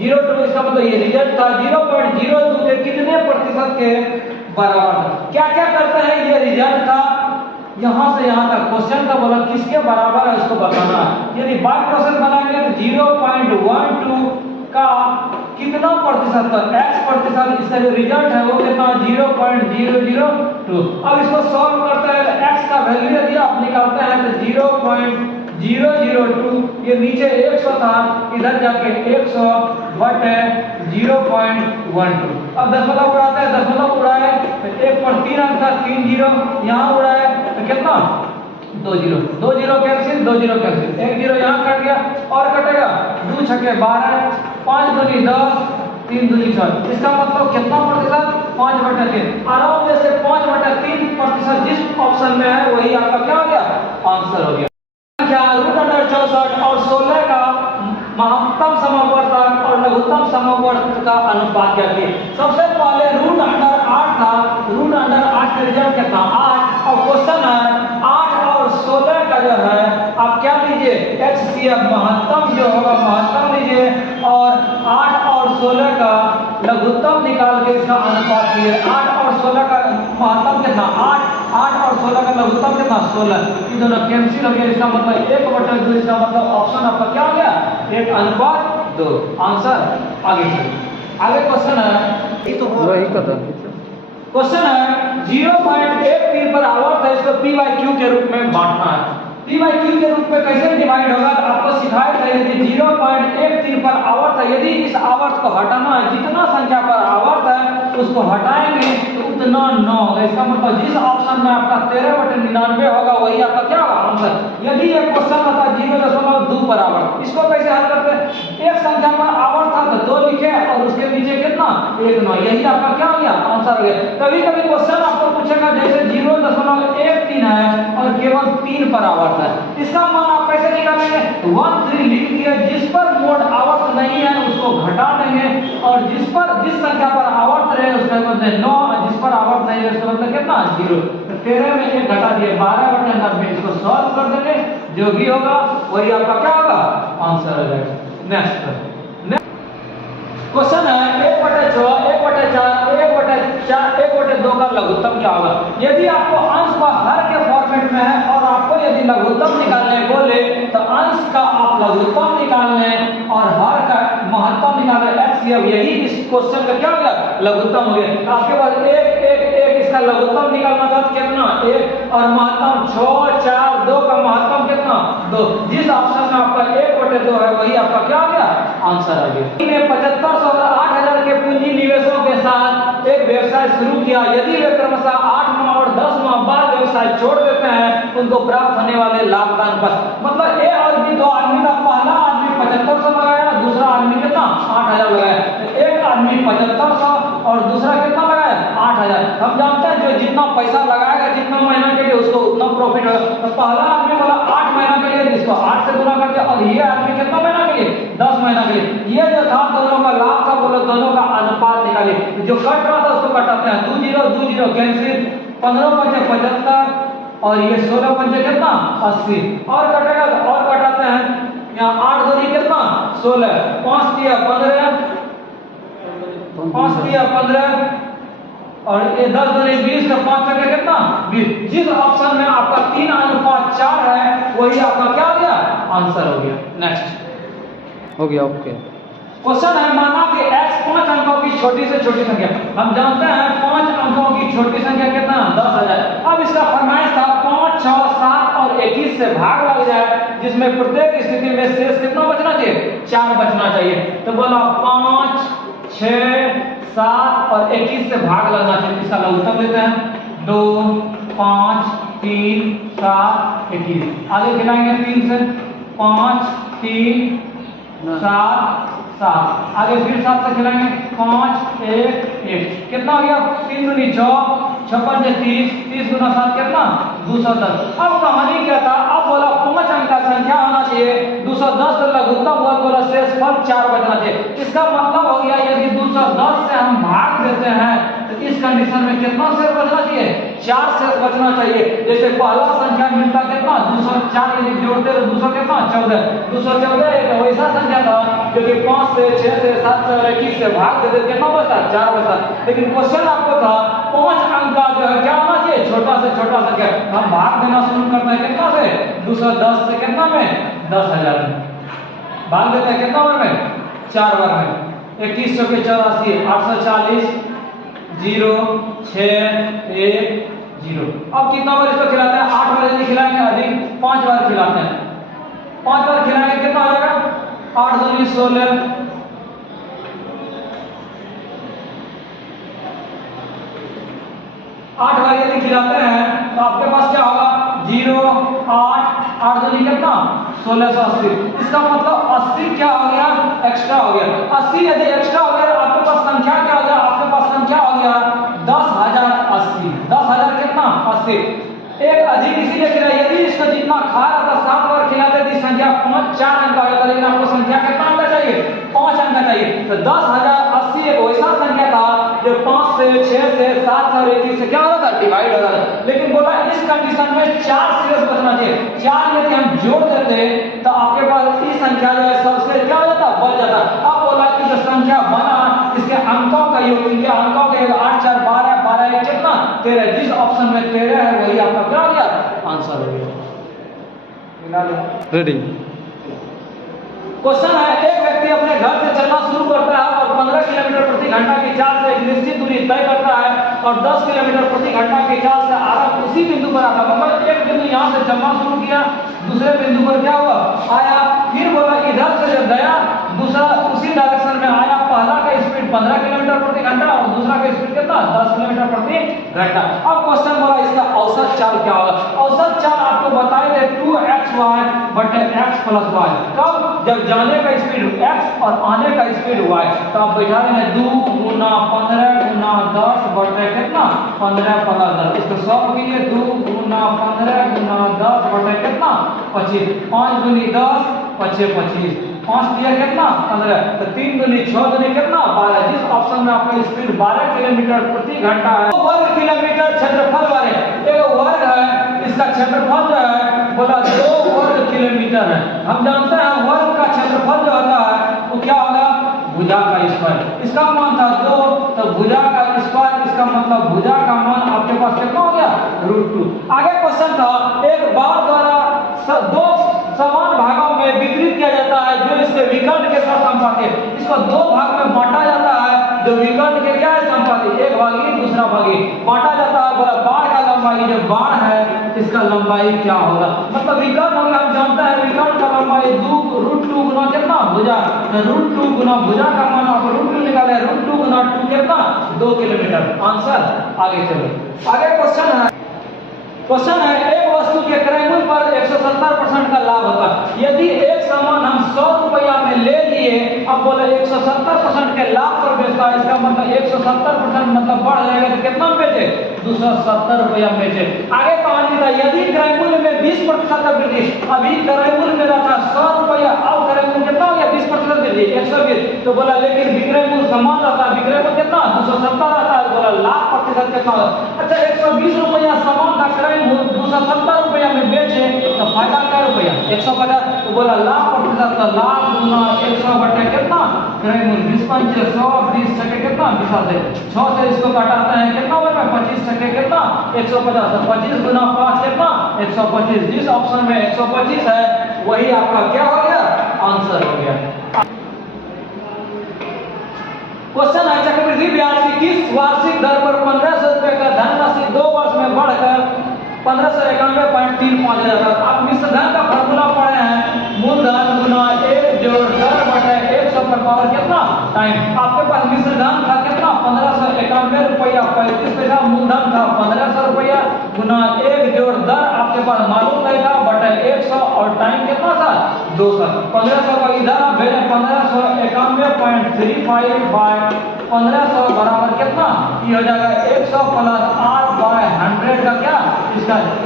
0.02 इसका मतलब ये रिजल्ट था 0.02 के कितने प्रतिशत के बराबर। क्या क्या करते हैं ये रिजल्ट था, यहां से यहां तक क्वेश्चन का बोला किसके बराबर है उसको बताना है। यदि बाय प्रोसेस बनाएंगे तो 0.12 का कितना प्रतिशत का x प्रतिशत, इसका जो रिजल्ट है वो कितना 0.002। अब इसको सॉल्व करते हैं तो x का वैल्यू यदि आप निकालते हैं तो 0.002, ये नीचे 100 था इधर जाके 100 बटे 0.12। अब दशमलव उड़ाते हैं, दशमलव उड़ाए तो 1 पर 3 अंक था 3 जीरो, यहाँ उड़ाए तो कितना 2 zero, 2 zero cancel, 2 zero cancel, 1 zero यहाँ कट गया और कटेगा 2 छक्के 12, 5 दूनी 10, 3 दूनी 6। इसका मतलब कितना प्रतिशत 5/3। आराम में से 5/3 प्रतिशत जिस ऑप्शन में है वही आपका क्या हो गया आंसर हो गया। क्या √64 और 16 का महत्तम समवर्तक और लघुत्तम समवर्तक का अनुपात क्या है। सबसे पहले √8 था, √8 का रिजल्ट कितना 8, और क्वेश्चन है 8 और 16 का जो है आप क्या लीजिए HCF महत्तम जो होगा महत्तम लीजिए, और 8 और 16 का लघुत्तम निकाल के इसका अनुपात लीजिए। 8 और 16 का महत्तम कितना 8 और 16 का लघुत्तम कितना 16, ये दोनों कैंसिल हो गया। इसका मतलब 1/2, इसका मतलब ऑप्शन आपका क्या हो गया 1:2 आंसर। आगे क्वेश्चन है, ये तो वही कदम क्वेश्चन है 0.83 पर आवर्त है, इसको p/q के रूप में बांटना है। p/q के रूप में कैसे डिवाइड होगा तो आपको सिखाया था, यदि 0.83 पर आवर्त है, यदि इस आवर्त को हटाना है, जितना संख्या पर आवर्त है उसको हटाएंगे तो उतना 9 होगा। इसका मतलब जिस ऑप्शन में आपका 13/99 होगा वही आपका क्या होगा आंसर। यदि ये क्वेश्चन होता 0.2 पर आवर्त, इसको कैसे हल करते हैं, एक संख्या पर आवर्त था तो 2 लिखे और उसके नीचे कितना 1 9, यही आपका क्या हो गया आंसर हो गया। कभी कभी क्वेश्चन आपको पूछेगा जैसे 0.13 है और केवल 3 पर आवर्त है, इसका मान आप कैसे निकालेंगे 1 3 लिख दिया, जिस पर मोड आवर्त नहीं है उसको घटा देंगे, और जिस संख्या पर आवर्त रहे उसका मतलब 9, जिस पर आवर्त नहीं है उसका मतलब कितना 0। तो 13 में 1 घटा दिए 12/90, इसको सॉल्व कर देंगे, जो भी होगा वही आपका क्या होगा आंसर हो जाएगा। नेक्स्ट क्वेश्चन है 1/4, 1/2 का लघुत्तम क्या होगा। यदि आपको अंश व हर के फॉर्मेट में है और आपको यदि लघुत्तम निकालने बोले तो अंश का आप लघुत्तम निकाल लें और हर का महत्तम निकाल लें। HCF यही इस क्वेश्चन का क्या हो गया लघुत्तम हो गया। आपके पास 1 इसका लघुत्तम निकालना था कितना 1, और महत्तम 6 4 2 का महत्तम कितना 2, जिस ऑप्शन में आपका 1/2 है वही आपका क्या हो गया आंसर आ गया। 7500 और 8000 के पूंजी निवेशों के साथ एक व्यवसाय शुरू किया। यदि वे क्रमशः 8 माह और 10 माह बाद व्यवसाय छोड़ देते हैं उनको प्राप्त होने वाले लाभ का अनुपात, मतलब ए और बी 2 आदमी का, पहला आदमी 7500 लगाया, दूसरा आदमी कितना 8000 लगाया। तो एक आदमी 7500 और दूसरा कितना लगाया 8000। हम जानते हैं जो जितना पैसा लगाएगा जितना महीना के लिए उसको उतना प्रॉफिट होगा। तो पहला आदमी बोला 8 महीना के लिए, इसको 8 से गुना कर दिया, और ये आदमी कितना महीना के लिए 10 महीना के लिए। ये जो था दोनों का लाभ था, बोलो दोनों का अनुपात निकालिए। जो कट रहा था उसको कटाते हैं, 2 0 कैंसिल, 15 पंचे 75 और ये 16 पंचे कितना 80, और कटेगा और कटाते हैं, यहाँ 8 दूनी कितना 16, 5 दिया 15, 5 दिया 15 और ये 10 दूनी 20, तो 5 का कितना 20। जिस ऑप्शन में आपका 3:4 है वही आपका क्या हो गया आंसर हो गया। नेक्स्ट हो गया ओके। क्वेश्चन है माना कि x 5 अंकों की छोटी से छोटी संख्या, हम जानते हैं 5 अंकों की छोटी संख्या कितना 10,000। अब इसका फरमाइश था 5 6 7 और 21 से भाग लग जाए, जिसमें प्रत्येक स्थिति में शेष कितना बचना चाहिए 4 बचना चाहिए। तो बोला 5 6 7 और 21 से भाग लगना चाहिए। इसका लघुत्तम लेते हैं 2 5 3 7 21, आगे गिनाएंगे 3 से 5 3 7 7, आगे फिर 7 से खिलाएंगे 5 1 1, कितना हो गया 3 दूनी 6 6 पंजे 30, 30 गुना 7 कितना 210। अब कहानी क्या था, अब बोला 5 अंक का संख्या होना चाहिए, 210 लघुत्तम हुआ, बोला शेष फल 4 बचना चाहिए। इसका मतलब हो गया यदि 210 से हम भाग देते हैं तो इस कंडीशन में कितना शेष बचना चाहिए 4 शेष बचना चाहिए। जैसे पहला संख्या मिलता कितना 204, यदि जोड़ते तो 200 कितना 14, 214 एक वैसा संख्या था क्योंकि 5 से 6 से 7 से 21 से भाग देते कितना बचता, 4 बचता। लेकिन क्वेश्चन आपको था 5 अंक का जो है क्या होना चाहिए, छोटा से छोटा संख्या। हम भाग देना शुरू करते हैं कितना से, 210 से कितना में, 10,000 में भाग देते हैं कितना बार में, 4 बार में। 2100 के 84, 840, 0 6 1 0। अब कितना बार इसको खिलाते हैं, 8 बार यदि खिलाएंगे अधिक 5 बार खिलाते हैं, 5 बार खिलाएंगे कितना हो जाएगा, 8 दूनी 16, 8 बार यदि खिलाते हैं तो आपके पास क्या होगा, 0 8 8 दूनी कितना, 1680। इसका मतलब 80 क्या हो गया, एक्स्ट्रा हो गया। 80 यदि एक्स्ट्रा हो गया आपके पास संख्या क्या हो गया, आपके पास संख्या हो गया 10,080। 10,000 कितना, 80। एक अधिक इसीलिए खिलाया, यदि इसको जितना खा रहा था 7 बार खिलाते थी संख्या 4 अंक का होता, लेकिन आपको संख्या कितना अंक चाहिए, 5 अंक चाहिए। तो 10,080 एक वैसा संख्या था जो 5 से 6 से 7 से 21 से क्या होता था, डिवाइड होता था। लेकिन बोला इस कंडीशन में 4 सीरीज बचना चाहिए। 4 यदि हम जोड़ देते तो आपके पास इस संख्या जो है सबसे क्या हो जाता, बढ़ जाता। अब बोला कि जो संख्या बना इसके अंकों का योग, इनके अंकों का योग 8 4 12 12 1 कितना 13। जिस ऑप्शन में 13 है वही आपका क्या हो गया, आंसर हो गया। रेडी। क्वेश्चन है, एक व्यक्ति अपने घर से चलना शुरू करता है और 15 किलोमीटर प्रति घंटा की चाल से एक निश्चित दूरी तय करता है और 10 किलोमीटर प्रति घंटा की चाल से आरंभ उसी बिंदु पर आता। मतलब एक बिंदु यहाँ से चलना शुरू किया, दूसरे बिंदु पर क्या हुआ, आया, फिर बोला इधर से जब गया दूसरा उसी डायरेक्शन में आया, पहला का स्पीड 15 किलोमीटर प्रति घंटा और दूसरा का स्पीड कितना, 10 किलोमीटर प्रति घंटा। अब क्वेश्चन बोला इसका औसत चाल क्या होगा। औसत चाल आपको बताए थे 2xy बटे x प्लस y। कब, जब जाने का स्पीड x और आने का स्पीड y। तो आप बैठा रहे हैं 2 गुना 15 गुना 10 बटे कितना, 15 15 10। इसको सॉल्व कीजिए, 2 गुना 15 गुना 10 बटे कितना, 25। 5 दूनी 10 25 25, 5 दिया कितना 15, तो 3 दूनी 6 दूनी कितना 12। जिस ऑप्शन में आपका स्पीड 12 किलोमीटर प्रति घंटा है, वर्ग किलोमीटर क्षेत्रफल वाले एक वर्ग है, इसका क्षेत्रफल जो है बोला 2 वर्ग किलोमीटर है। हम जानते हैं वर्ग का क्षेत्रफल जो होता है वो क्या होगा, भुजा का स्क्वायर। इसका मान था 2, तो भुजा का स्क्वायर, इसका मतलब भुजा का मान आपके पास कितना हो गया, √2। आगे क्वेश्चन था, एक बार द्वारा 2 समान भागों में वितरित किया जाता है जो इसके विकर्ण के साथ संपाती है। इसको 2 भाग में बांटा जाता है जो विकर्ण के क्या है, संपाती, एक भागी दूसरा भागी बांटा जाता है। बोला बाण का लंबाई, जो बाण है इसका लंबाई क्या होगा, मतलब विकर्ण होगा। हम जानते हैं विकर्ण का लंबाई √2 गुना कितना, भुजा। √2 गुना भुजा का मान आप √2 निकाले, √2 गुना 2 कितना, 2 किलोमीटर। आंसर। आगे चलो, आगे क्वेश्चन है, क्वेश्चन है एक वस्तु के क्रय मूल्य पर 170% का लाभ होता है। यदि एक सामान हम 100 रुपया में ले लिए, अब बोले 170% के लाभ पर बेचता है, इसका मतलब 170% मतलब बढ़ जाएगा तो कितना बेचे, 270 रुपया बेचे। आगे कहानी था, यदि क्रय मूल्य में 20% का वृद्धि, अभी क्रय मूल्य मेरा था 100 रुपया, अब क्रय मूल्य कितना हो गया, 20% वृद्धि 120। तो बोला लेकिन विक्रय मूल्य समान रहता है, विक्रय मूल्य कितना 270 रहता है, बोला लाभ प्रतिशत कितना होगा। अच्छा 120 रुपया सामान का क्रय मूल्य 270 रुपया में बेचे तो फायदा क्या रुपया, 150। तो बोला लाभ प्रतिशत, तो लाभ गुना 100 बटे कितना, क्रय मूल्य 20 5 100, 20 छके कितना 20 से 6 से इसको काटाते हैं कितना बचा, 25 छके कितना 150। तो 25 गुना 5 कितना 125। जिस ऑप्शन में 125 है वही आपका क्या हो गया, आंसर हो गया। क्वेश्चन है, चक्रवृद्धि ब्याज की किस वार्षिक दर पर 1500 रुपए का धनराशि 2 वर्ष में बढ़कर 1591.35 हो जाता है। आप मिश्र धन का फॉर्मूला पढ़े हैं, मूलधन गुना 1 जोड़ दर बटे 100 पर पावर कितना टाइम। आपके पास मिश्र धन था कितना 1591 रुपया 35 पैसा, मूलधन था 1500 रुपया गुना 1 जोड़ दर आपके पास मालूम नहीं था बटे 100 और टाइम कितना था 200। 1500 को इधर आप भेजें, 1591.35 बाय 1500 बराबर कितना, ये हो जाएगा 100 प्लस 8/100 का क्या,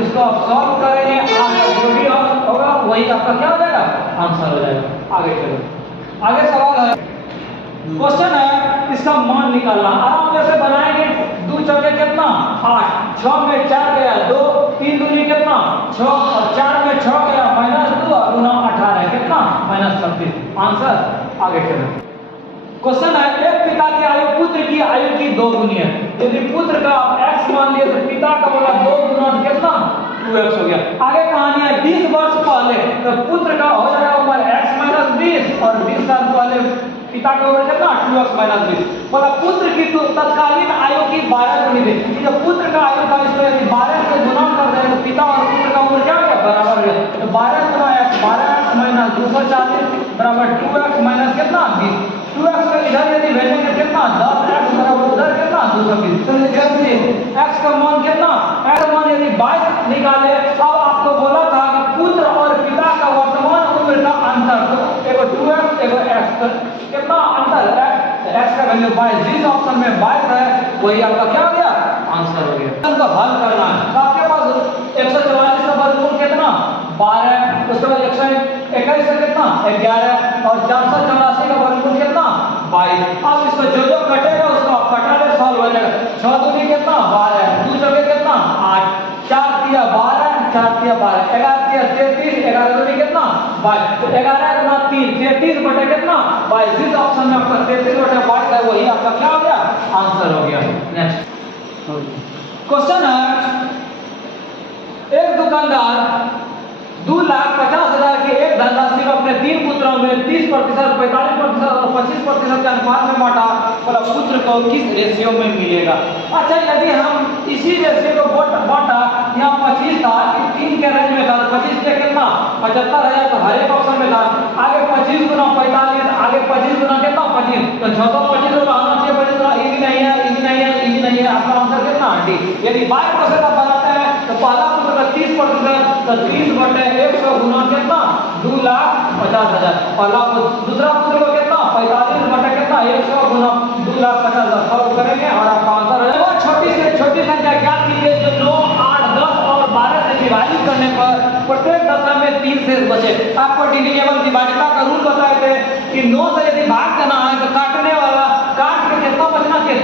इसको आप सॉल्व करेंगे, आपका जो भी होगा वही आपका क्या हो जाएगा, आंसर हो जाएगा। आगे चलो, आगे सवाल है, क्वेश्चन है इसका मान निकालना। आराम से बनाएंगे, 2 चौके कितना 8, 6 में 4 गया 2, 3 दूनी कितना 6 और 4 में 6 गया -2 गुना 18 कितना -36। आंसर आगे चलो। क्वेश्चन है एक पिता की आयु पुत्र की आयु की 2 गुनी है। यदि पुत्र का आप x मान लिए तो पिता का बोला 2 गुना कितना 2x हो गया। आगे कहानी है 20 वर्ष पहले तो पुत्र का हो जाएगा उम्र x - 20 और 20 साल पहले पिता का उम्र कितना 2x - 20। बोला पुत्र की तो तत्कालीन आयु की 12 गुनी थी। ये जो पुत्र का आयु था इसको यदि 12 से गुना कर दें तो पिता और पुत्र का उम्र क्या हो गया बराबर हो गया। तो 12 गुना x 12x - 240 बराबर 2x माइनस कितना 20। 2x को इधर यदि भेजेंगे कितना 10x बराबर उधर कितना 220। तो जल्दी x का मान कितना x का मान यदि 22 निकाले। अब आपको बोला था कि पुत्र और पिता का वर्तमान उम्र का अंतर तो एगो 2x एगो x तो कितना अंतर है x का वैल्यू 22। जिस ऑप्शन में 22 है वही आपका क्या हो गया आंसर हो गया। इसको हल करना है तो आपके पास 144 का वर्गमूल कितना 12 उसके बाद 121 का कितना 11 और 484 का वर्गमूल कितना 22। अब इसको जो जो कटेगा उसको आप कटा ले सॉल्व हो जाएगा। 6 दूनी कितना 12 2 जगह कितना 8 4 तिया 12 4 तिया 12 11 तिया 33 11 दूनी कितना 22। तो 11 गुना 3 33 बटे कितना 22। जिस ऑप्शन में आपका 33 बटे 22 है वही आपका क्या हो गया आंसर हो गया। नेक्स्ट क्वेश्चन है एक दुकानदार 2,50,000 की एक धनराशि को अपने 3 पुत्रों में 30%, 45% और 25% के अनुपात में बांटा। बोला पुत्र को किस रेशियो में मिलेगा। अच्छा यदि हम इसी रेशियो को बांटा यहाँ 25 था 3 के रेंज में था तो 25 के कितना 75,000 तो हर एक ऑप्शन में था। आगे 25 गुना 45 आगे 25 गुना कितना 25 तो 625 रुपये आना चाहिए। 25 गुना इजी नहीं है इजी नहीं है इजी नहीं है। आपका आंसर कितना डी। यदि 22% आप बनाते हैं तो पहला पुत्र का 30% तो 30 बटे 100 गुना कितना 2,50,000। पहला दूसरा पुत्र को कितना 45 बटे कितना 100 गुना 2,50,000 सॉल्व करेंगे और आपका आंसर हो जाएगा। छोटी से छोटी संख्या क्या कीजिए जो 9 8 10 और 12 से विभाजित करने पर प्रत्येक दशा में 3 शेष बचे। आपको डिविजिबल विभाजिता का रूल बताए थे कि 9 से यदि भाग देना है तो काटने वाला काट के कितना बचना चाहिए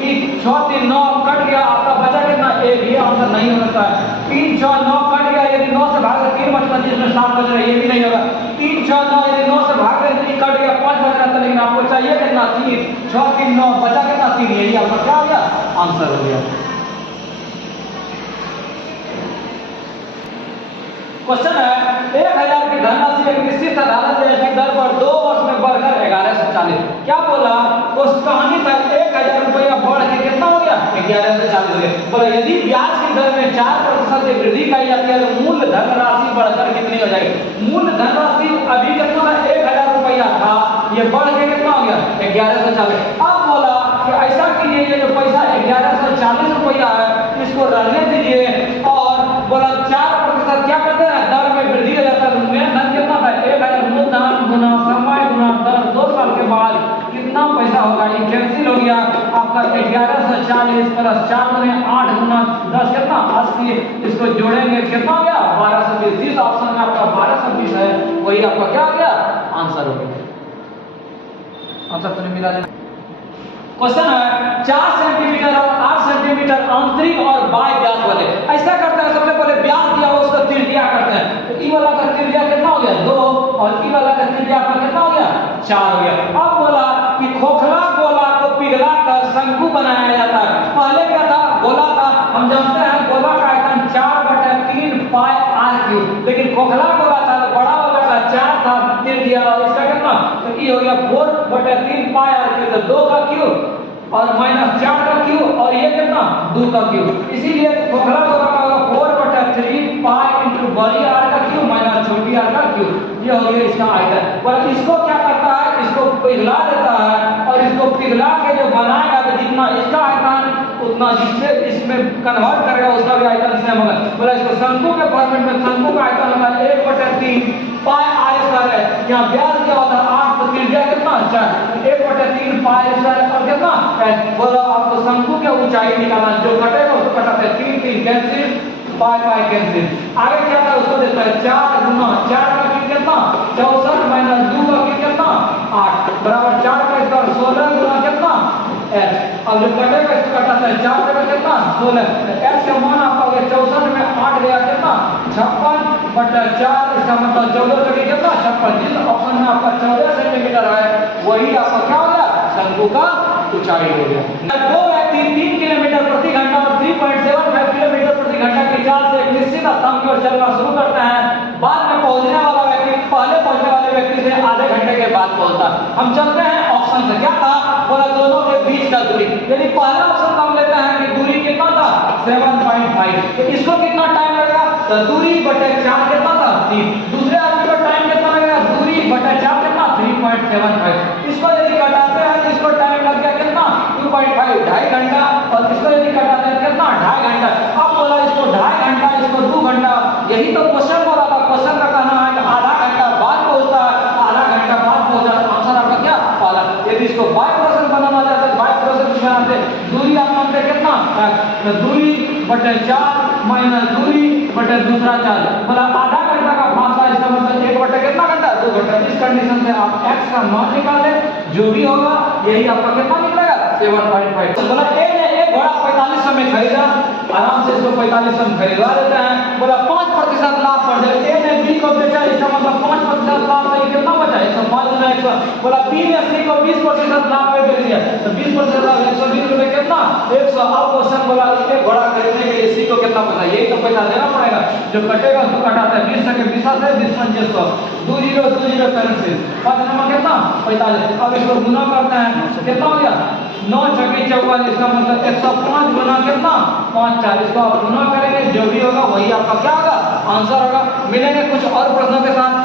3 6 3 9 कट गया आपका बचा कितना 1। ये आंसर नहीं हो सकता है। 3 6 9 कट गया यदि 9 से भाग 3 बचना जिसमें 7 बच रहा है ये भी नहीं होगा। 3 6 9 यदि 9 से भाग 3 कट गया 5 बच रहा था लेकिन आपको चाहिए कितना 3 6 3 9 बचा कितना 3। यही आपका क्या हो गया आंसर हो गया। क्वेश्चन है 1000 की धनराशि एक निश्चित साधारण ब्याज की दर पर 2 वर्ष में बढ़कर 1140। क्या बोला उस कहानी तक 1000 रुपया बढ़ के कितना हो गया 1140 हो गया। बोला यदि ब्याज की दर में 4% की वृद्धि की जाती है तो मूल धनराशि बढ़कर कितनी हो जाएगी। मूल धनराशि अभी कितना 1000 रुपया था ये बढ़ के कितना हो गया 1140। अब बोला कि ऐसा कीजिए ये जो पैसा 1140 रुपया है इसको रहने दीजिए और बोला 4% क्या करते हैं दर में वृद्धि हो जाता है। मेन धन कितना था 1000 गुना समय गुना दर 2 साल के बाद कितना पैसा होगा ये कैंसिल हो गया। आपका 1140 प्लस 4 में 8 गुना 10 कितना 80 इसको जोड़ेंगे कितना हो गया 1220। जिस ऑप्शन में आपका 1220 है वही आपका क्या हो गया आंसर हो गया। आंसर तो मिला है। क्वेश्चन है 4 सेंटीमीटर और 8 सेंटीमीटर आंतरिक और बाह्य व्यास वाले ऐसा करते हैं। सबसे पहले व्यास दिया हो उसका त्रिज्या करते हैं तो ई वाला का त्रिज्या कितना हो गया 2 और ई वाला का त्रिज्या आपका कितना हो गया 4 हो गया। अब बोला कि खोखला गोला को पिघला कर शंकु बनाया जाता है। पहले क्या था गोला था हम जानते हैं गोला का आयतन 4/3 पाई r क्यूब लेकिन खोखला गोला था तो बड़ा वाला का 4 था त्रिज्या और इसका कितना तो ई हो गया 4/3 पाई r क्यूब तो 2 का क्यूब और -4 का क्यूब और ये कितना 2 का क्यूब। इसीलिए खोखला गोला का होगा 4/3 पाई इंटू बड़ी r का क्यूब माइनस छोटी r का क्यूब। ये हो गया इसका आयतन। पर इसको क्या करता है इसको पिघला देता है और इसको पिघला के जो बनाएगा तो जितना इसका आयतन उतना जिससे इसमें कन्वर्ट करेगा उसका भी आयतन सेम होगा। बोला इसको शंकु के फॉर्मेट में शंकु का आयतन होगा 1/3 पाई r स्क्वायर है। यहाँ व्यास क्या होता है 8 तो त्रिज्या कितना 4 1/3 पाई स्क्वायर और कितना बोला आपको शंकु की ऊंचाई निकालना जो कटेगा उसको कटाते 3 3 कैंसिल पाई पाई कैंसिल। आगे क्या था उसको देता है 4 गुना 4 का क्यूब कितना 64 माइनस 2 का क्यूब कितना 8 बराबर 4 का स्क्वायर 16 गुना कितना h। अब जो कटेगा इसको कटाते हैं 4 का कितना 16 h का मान आपका हो गया 64 में 8 गया कितना 56 बटा 4, इसका मतलब 14 चौके कितना 56। जिस ऑप्शन में आपका 14 सेंटीमीटर है वही आपका क्या हो गया शंकु का ऊंचाई हो गया। दो व्यक्ति 3 किलोमीटर प्रति घंटा और 3.75 किलोमीटर प्रति घंटा की चाल से एक निश्चित स्थान की ओर चलना शुरू करते हैं। बाद में पहुंचने वाला व्यक्ति पहले पहुंचने वाले व्यक्ति से आधे घंटे के बाद पहुंचता। हम चलते हैं ऑप्शन से, क्या था बोला दोनों के बीच का दूरी, यदि पहला ऑप्शन हम लेते हैं कि दूरी कितना था 7.5, तो इसको कितना टाइम लगेगा तो दूरी बटे 4 कितना था 3। दूसरे आदमी को टाइम कितना लगेगा दूरी बटे 4 कितना 3.75। इसको यदि घटाते हैं तो इसको टाइम लग गया कितना 2.5 2.5 घंटा, और इसको यदि घटाते हैं कितना 2.5 घंटा। अब बोला इसको 2.5 घंटा इसको 2 घंटा, यही तो क्वेश्चन बोला था। क्वेश्चन का कहना है कि आधा घंटा बाद पहुंचता है, आधा घंटा बाद पहुंचा, आंसर आपका क्या पालन। यदि इसको बाय प्रोसेस बनाना चाहते हैं बाय प्रोसेस बनाते दूरी आप मानते कितना दूरी बटे 4 माइनस दूरी बटे दूसरा 4, बोला आधा घंटा का फासला, इसका मतलब 1 बटे कितना घंटा 2 घंटा। इस कंडीशन से आप x का मान निकाले, जो भी होगा यही आपका कितना निकलेगा 7.5। तो बोला ए ने एक घोड़ा 4500 में खरीदा, आराम से इसको 4500 में खरीदवा देते हैं। बोला 5% लाभ पर जब ए ने बी को बेचा, इसका मतलब 5% लाभ में कितना बचा 105 गुना 100। बोला बी ने सी को 20% लाभ में बेच दिया, तो 20% लाभ 120 रुपए कितना 100। अब क्वेश्चन बोला एक घोड़ा खरीदने के लिए सी को कितना पैसा, यही तो पैसा देना पड़ेगा, जो कटेगा उसको कटाता है 20 के 20 से 20 2500 2 0 2 0 करेंसी 5 नंबर कितना 45। अब इसको गुना करते हैं कितना हो गया 9 छक्के 44, इसका मतलब 105 गुना कितना 5 4। इसको आप गुना करेंगे जो भी होगा वही आपका क्या होगा आंसर होगा। मिलेंगे कुछ और प्रश्नों के साथ।